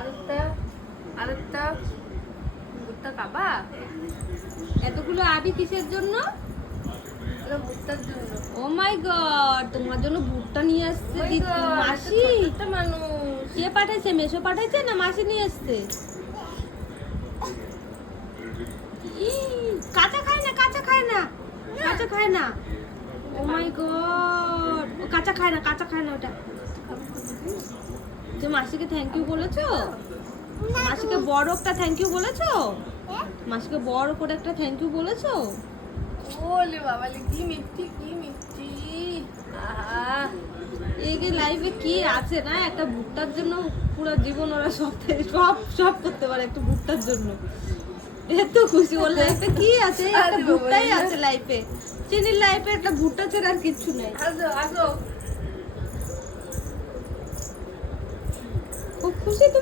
আরেকটা ভুট্টা খাবা? এতগুলো আবি কিসের জন্য? এটা ভুট্টার জন্য। ও মাই গড, তোমার জন্য ভুট্টা নিয়ে আসছে Oh my God, মাসি। একটা মানুষ। কে পাঠাইছে? মেসো পাঠাইছে না মাসি নিয়ে আসছে? কাঁচা খায় না, কাঁচা খায় না, কাঁচা খায় না। ও মাই গড, ও কাঁচা খায় না, কাঁচা খায় না ওটা। তুমি মাসিকে থ্যাংক ইউ বলেছো? মাসিকে বড় একটা থ্যাংক ইউ বলেছো? মাসিকে বড় করে একটা থ্যাংক ইউ বলেছো? ওলে বাবালে, কি মিষ্টি, কি মিষ্টি। আহা, এই যে লাইফে কি আছে না, একটা ভুট্টার জন্য পুরো জীবন ওরা সব সব সব করতে পারে একটা ভুট্টার জন্য। এত খুশি ওর লাইফে কি আছে, একটা ভুট্টাই আছে লাইফে। চিনির লাইফে একটা ভুট্টা ছাড়া আর কিচ্ছু নেই। আসো আসো। খুব খুশি তো।